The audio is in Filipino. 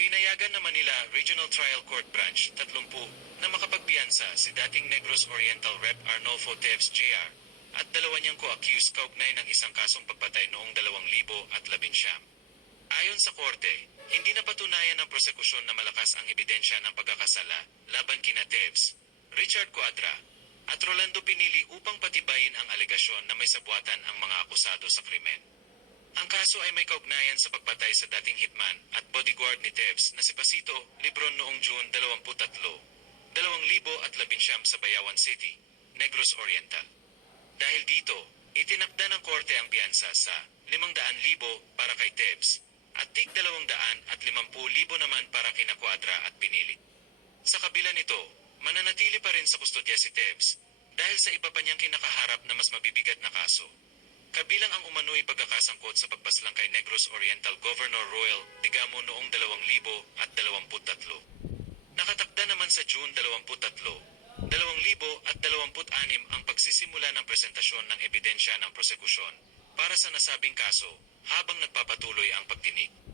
Pinayagan naman nila Regional Trial Court Branch 30 na makapagpiyansa si dating Negros Oriental Rep. Arnolfo Teves Jr. at dalawa niyang co-accused kaugnay ng isang kasong pagpatay noong 2019. Ayon sa korte, hindi napatunayan ng prosekusyon na malakas ang ebidensya ng pagkakasala laban kina Teves, Richard Cuadra, at Rolando Pinili upang patibayin ang alegasyon na may sabwatan ang mga akusado sa krimen. Ang kaso ay may kaugnayan sa pagpatay sa dating hitman at bodyguard ni Teves na si Pasito Libron noong June 23, 2019 sa Bayawan City, Negros Oriental. Dahil dito, itinakda ng korte ang piyansa sa 500,000 para kay Teves at tig 250,000 naman para kina Cuadra at Pinili. Sa kabila nito, mananatili pa rin sa kustodya si Teves dahil sa iba pa niyang kinakaharap na mas mabibigat na kaso. Kabilang ang umano'y pagkakasangkot sa pagpaslang kay Negros Oriental Governor Roel Tigamo noong 2023. Nakatakda naman sa June 23, 2026 ang pagsisimula ng presentasyon ng ebidensya ng prosekusyon para sa nasabing kaso habang nagpapatuloy ang pagdinig.